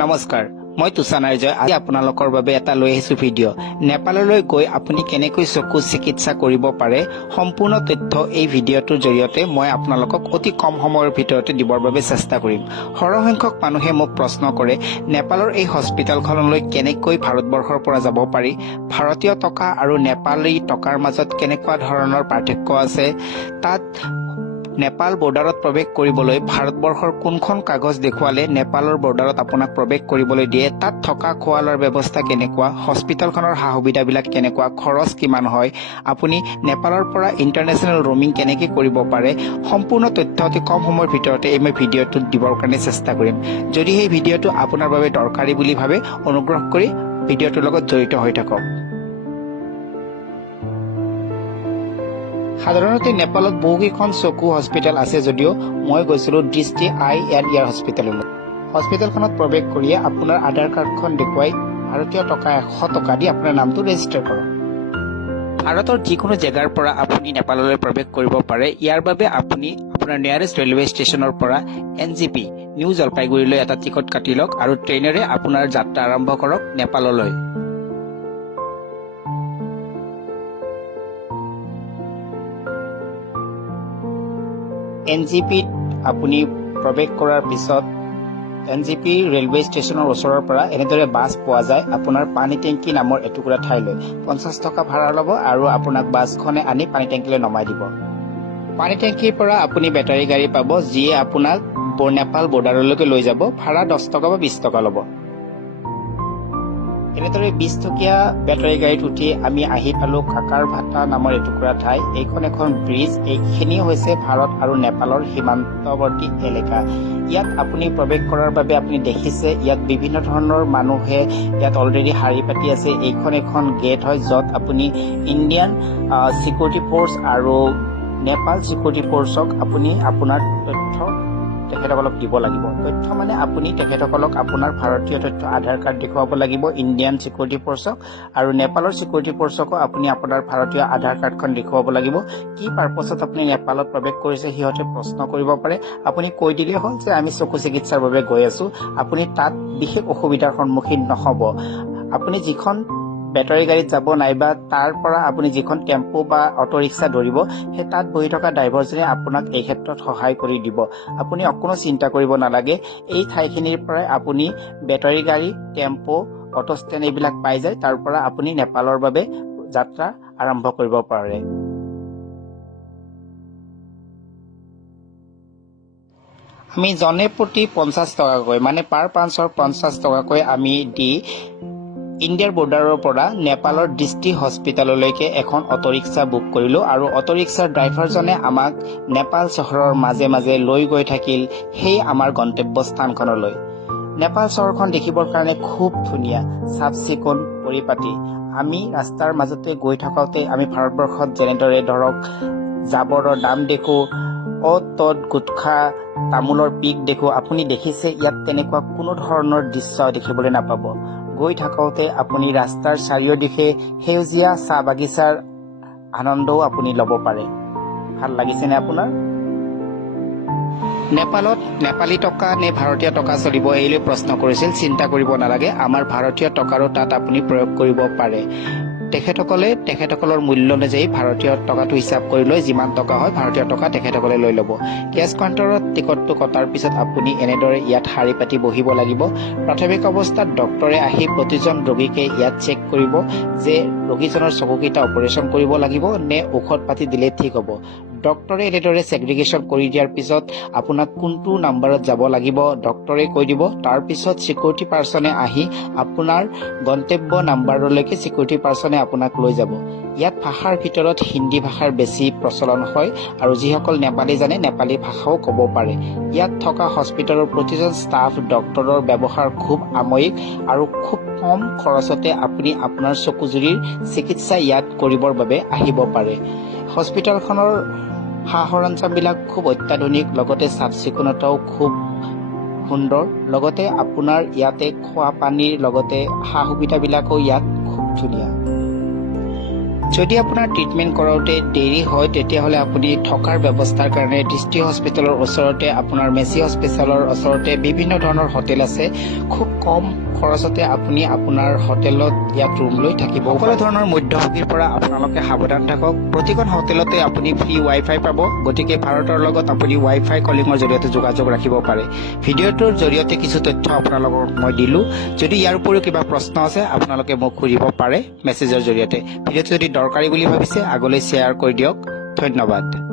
নমস্কাৰ, মই তুষাৰ নাৰ্জয়। আজি আপোনালোকৰ বাবে এটা লৈ আহিছো ভিডিঅ'। নেপাললৈ গৈ আপুনি কেনেকৈ চকু চিকিৎসা কৰিব পাৰে সম্পূৰ্ণ তথ্য এই ভিডিঅ'টোৰ জৰিয়তে মই আপোনালোকক অতি কম সময়ৰ ভিতৰতে দিবৰ বাবে চেষ্টা কৰিম। সৰহসংখ্যক মানুহে মোক প্ৰশ্ন কৰে, নেপালৰ এই হস্পিটেলখনলৈ কেনেকৈ ভাৰতবৰ্ষৰ পৰা যাব পাৰি, ভাৰতীয় টকা আৰু নেপালী টকাৰ মাজত কেনেকুৱা ধৰণৰ পাৰ্থক্য আছে, তাত নেপাল বৰ্ডাৰত প্ৰৱেশ কৰিবলৈ ভাৰতবৰ্ষৰ কোনখন কাগজ দেখুৱালে নেপালৰ বৰ্ডাৰত আপোনাক প্ৰৱেশ কৰিবলৈ দিয়ে, তাত থকা খোৱা লোৱাৰ ব্যৱস্থা কেনেকুৱা, হস্পিটেলখনৰ সা সুবিধাবিলাক কেনেকুৱা, খৰচ কিমান হয়, আপুনি নেপালৰ পৰা ইণ্টাৰনেশ্যনেল ৰ'মিং কেনেকৈ কৰিব পাৰে, সম্পূৰ্ণ তথ্য অতি কম সময়ৰ ভিতৰতে এই মই ভিডিঅ'টোত দিবৰ কাৰণে চেষ্টা কৰিম। যদি সেই ভিডিঅ'টো আপোনাৰ বাবে দৰকাৰী বুলি ভাবে অনুগ্ৰহ কৰি ভিডিঅ'টোৰ লগত জড়িত হৈ থাকক। সাধাৰণতে নেপালত বহুকেইখন চকু হস্পিটেল আছে যদিও মই গৈছিলোঁ দৃষ্টি আই এণ্ড ইয়াৰ হস্পিটেললৈ। হস্পিটেলখনত প্ৰৱেশ কৰিয়ে আপোনাৰ আধাৰ কাৰ্ডখন দেখুৱাই ভাৰতীয় টকা 100 টকা দি আপোনাৰ নামটো ৰেজিষ্টাৰ কৰক। ভাৰতৰ যিকোনো জেগাৰ পৰা আপুনি নেপাললৈ প্ৰৱেশ কৰিব পাৰে। ইয়াৰ বাবে আপুনি আপোনাৰ নিয়াৰেষ্ট ৰেলৱে ষ্টেচনৰ পৰা NGP নিউ জলপাইগুৰিলৈ এটা টিকট কাটি লওক আৰু ট্ৰেইনেৰে আপোনাৰ যাত্ৰা আৰম্ভ কৰক নেপাললৈ। NGPত আপুনি প্ৰৱেশ কৰাৰ পিছত NGP ৰেলৱে ষ্টেচনৰ ওচৰৰ পৰা এনেদৰে বাছ পোৱা যায় আপোনাৰ পানী টেংকি নামৰ এটুকুৰা ঠাইলৈ। 50 টকা ভাড়া ল'ব আৰু আপোনাক বাছখনে আনি পানী টেংকিলৈ নমাই দিব। পানী টেংকিৰ পৰা আপুনি বেটাৰী গাড়ী পাব যিয়ে আপোনাক নেপাল বৰ্ডাৰলৈকে লৈ যাব। ভাড়া 10 টকা বা 20 টকা ল'ব। এনেদৰে 20 টকীয়া বেটাৰী গাড়ীত উঠি আমি আহি পালোঁ কাকাৰ ভাটা নামৰ এটুকুৰা ঠাই। এইখন এখন ব্ৰিজ। এইখিনি হৈছে ভাৰত আৰু নেপালৰ সীমান্তৱৰ্তী এলেকা। ইয়াত আপুনি প্ৰৱেশ কৰাৰ বাবে আপুনি দেখিছে ইয়াত বিভিন্ন ধৰণৰ মানুহে ইয়াত অলৰেডি শাৰী পাতি আছে। এইখন এখন গেট হয় য'ত আপুনি ইণ্ডিয়ান চিকিউৰিটি ফ'ৰ্চ আৰু নেপাল চিকিউৰিটি ফ'ৰ্চক আপুনি আপোনাৰ তথ্য তেখেতসকলক দিব লাগিব। তথ্য মানে আপুনি তেখেতসকলক আপোনাৰ ভাৰতীয় তথ্য আধাৰ কাৰ্ড দেখুৱাব লাগিব ইণ্ডিয়ান চিকিউৰিটি ফ'ৰ্চক, আৰু নেপালৰ চিকিউৰিটি ফ'ৰ্চকো আপুনি আপোনাৰ ভাৰতীয় আধাৰ কাৰ্ডখন দেখুৱাব লাগিব। কি পাৰ্পছত আপুনি নেপালত প্ৰৱেশ কৰিছে সিহঁতে প্ৰশ্ন কৰিব পাৰে। আপুনি কৈ দিলেই হ'ল যে আমি চকু চিকিৎসাৰ বাবে গৈ আছোঁ। আপুনি তাত বিশেষ অসুবিধাৰ সন্মুখীন নহ'ব। আপুনি যিখন বেটাৰী গাড়ীত যাব নাইবা তাৰ পৰা আপুনি যিখন টেম্পু বা অটো ৰিক্সা ধৰিব সেই তাত বহি থকা ড্ৰাইভাৰজনে আপোনাক এই ক্ষেত্ৰত সহায় কৰি দিব। আপুনি অকণো চিন্তা কৰিব নালাগে। এই ঠাইখিনিৰ পৰাই আপুনি বেটাৰী গাড়ী, টেম্পু, অটো ষ্টেণ্ড এইবিলাক পাই যায়। তাৰ পৰা আপুনি নেপালৰ বাবে যাত্ৰা আৰম্ভ কৰিব পাৰে। আমি জনে প্ৰতি 50 টকাকৈ মানে পাৰ পাঞ্চৰ 50 টকাকৈ আমি দি ইণ্ডিয়াৰ বৰ্ডাৰৰ পৰা নেপালৰ দৃষ্টি হস্পিটেললৈকে এখন অটো ৰিক্সা বুক কৰিলোঁ আৰু অটো ৰিক্সাৰ ড্ৰাইভাৰজনে আমাক নেপাল চহৰৰ মাজে মাজে লৈ গৈ থাকিল সেই আমাৰ গন্তব্যস্থানখনলৈ। নেপাল চহৰখন দেখিবৰ কাৰণে খুব ধুনীয়া, চাফ চিকুণ, পৰিপাটি। আমি ৰাস্তাৰ মাজতে গৈ থাকোঁতে আমি ভাৰতবৰ্ষত যেনেদৰে ধৰক জাবৰৰ দাম দেখোঁ, অ'ত ত'ত গুটখা তামোলৰ পিক দেখোঁ, আপুনি দেখিছে ইয়াত তেনেকুৱা কোনো ধৰণৰ দৃশ্য দেখিবলৈ নাপাব। গৈ থাকোঁতে আপুনি ৰাস্তাৰ চাৰিওদিশে সেউজীয়া চাহ বাগিচাৰ আনন্দও আপুনি ল'ব পাৰে। ভাল লাগিছেনে আপোনাৰ? নেপালত নেপালী টকা নে ভাৰতীয় টকা চলিব এইলৈ প্ৰশ্ন কৰিছিল। চিন্তা কৰিব নালাগে, আমাৰ ভাৰতীয় টকাৰো তাত আপুনি প্ৰয়োগ কৰিব পাৰে। তেখেতসকলৰ মূল্য অনুযায়ী ভাৰতীয় টকাটো হিচাপ কৰি লৈ যিমান টকা হয় ভাৰতীয় টকা তেখেতসকলে লৈ ল'ব। কেছ কাউণ্টাৰত টিকটটো কটাৰ পিছত আপুনি এনেদৰে ইয়াত শাৰী পাতি বহিব লাগিব। প্ৰাথমিক অৱস্থাত ডক্তৰে আহি প্ৰতিজন ৰোগীকে ইয়াত চেক কৰিব যে ৰোগীজনৰ চকুকেইটা অপাৰেশ্যন কৰিব লাগিব নে ঔষধ পাতি দিলে ঠিক হ'ব। ডক্তৰে এনেদৰে ছেগ্ৰিগেশ্যন কৰি দিয়াৰ পিছত আপোনাক কোনটো নাম্বাৰত যাব লাগিব ডক্তৰে কৈ দিব। তাৰপিছত চিকিউৰিটি পাৰ্চনে আহি আপোনাৰ গন্তব্য নাম্বাৰলৈকে চিকিউৰিটি পাৰ্চনে আপোনাক লৈ যাব। ইয়াত ভাষাৰ ভিতৰত হিন্দী ভাষাৰ বেছি প্ৰচলন হয় আৰু যিসকল নেপালী জানে নেপালী ভাষাও ক'ব পাৰে। ইয়াত থকা হস্পিটেলৰ প্ৰতিজন ষ্টাফ ডক্তৰৰ ব্যৱহাৰ খুব আময়িক আৰু খুব কম খৰচতে আপুনি আপোনাৰ চকুজুৰিৰ চিকিৎসা ইয়াত কৰিবৰ বাবে আহিব পাৰে। হস্পিটেলখনৰ সা সৰঞ্জামবিলাক খুব অত্যাধুনিক, লগতে চাফ চিকুণতাও খুব সুন্দৰ। লগতে আপোনাৰ ইয়াতে খোৱা পানীৰ লগতে সা সুবিধাবিলাকো ইয়াত খুব ধুনীয়া। যদি আপোনাৰ ট্ৰিটমেণ্ট কৰাওঁতে দেৰি হয় তেতিয়াহ'লে আপুনি থকাৰ ব্যৱস্থাৰ কাৰণে দৃষ্টি হস্পিটেলৰ ওচৰতে আপোনাৰ মেচি হস্পিটেলৰ ওচৰতে বিভিন্ন ধৰণৰ হোটেল আছে। খুব কম খৰচতে আপুনি আপোনাৰ হোটেলত ইয়াত ৰুম লৈ থাকিব। সকলো ধৰণৰ মধ্যভোগীৰ পৰা আপোনালোকে সাৱধান থাকক। প্ৰতিখন হোটেলতে আপুনি ফ্ৰী ৱাইফাই পাব, গতিকে ভাৰতৰ লগত আপুনি ৱাইফাই কলিঙৰ জৰিয়তে যোগাযোগ ৰাখিব পাৰে। ভিডিঅ'টোৰ জৰিয়তে কিছু তথ্য আপোনালোকক মই দিলোঁ। যদি ইয়াৰ উপৰিও কিবা প্ৰশ্ন আছে আপোনালোকে মোক সুধিব পাৰে মেছেজৰ জৰিয়তে। ভিডিঅ'টো যদি দৰকাৰী বুলি ভাবিছে আগলৈ শ্বেয়াৰ কৰি দিয়ক। ধন্যবাদ।